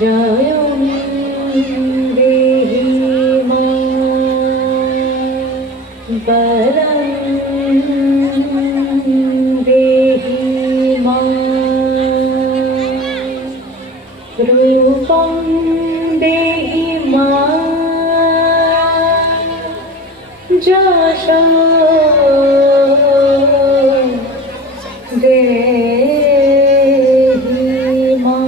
জয়ং দেহি মা বরং দেহি মা রূপং দেহি মা যশো দেহি মা।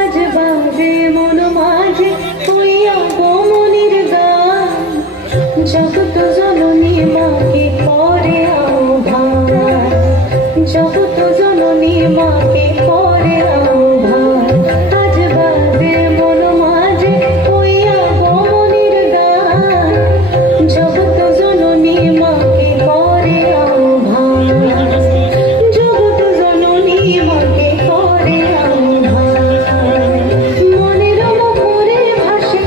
আজ বাজে মন মাঝে হইয়া গমনির গান, জগৎ জননী মাকে করে আহ্বান, জগৎ জননী মাকে করে আহ্বান। আজ বাজে মন মাঝে হইয়া গমনির গান, জগৎ জননী মাকে করে আহ্বান, জগৎ জননী মাকে করে আহ্বান। মনের মুখরে ভাসে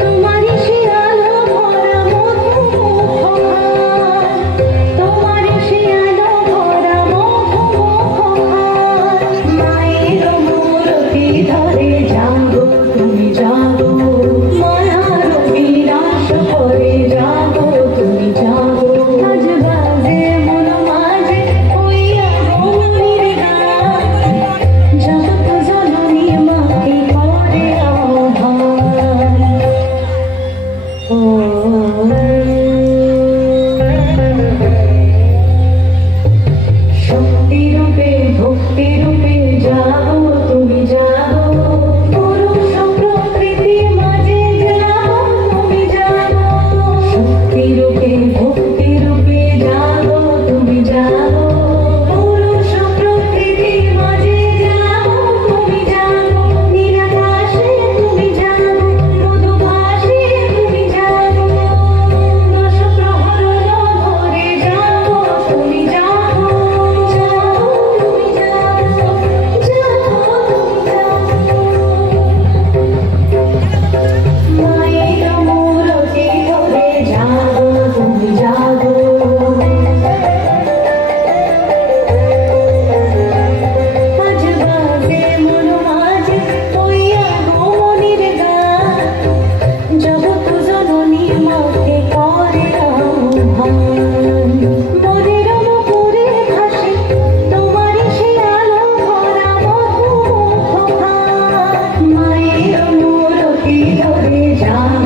তোমারই সে আলো ভরা মধুমুখখান, তোমারই সে আলো ভরা মধুমুখখান। মায়ের মূরতি ধরে জাগো তুমি জাগো, মায়ার বিনাশ করে জাগো তুমি জাগো। আজ বাজে মন মাঝে হইয়া গমনির গান, জগৎ জননী মাকে করে আহ্বান। শক্তি রূপে ভক্তি রূপে জাগো তুমি জাগো, পুরুষ প্রকৃতি মাঝে জাগো তুমি জাগো। শক্তি রূপে ভক্তি রূপে জাগো তুমি জাগো, পুরুষ প্রকৃতি মাঝে জাগো তুমি জাগো। নিরাকাশে তুমি জাগো, মধুভাষে তুমি জাগো, দশ প্রহরণ ধরে জাগো তুমি জাগো, জাগো তুমি জাগো, জাগো তুমি জাগো। মায়ের মূরতি ধরে জাগো তুমি জাগো। আজ বাজে মন মাঝে হইয়া গমনির গান, জগৎ জননী মাকে করে আহ্বান। মনের মুখরে ভাসে তোমারই সে আলো ভরা মধুমুখখান। মায়ের মূরতি ধরে জাগো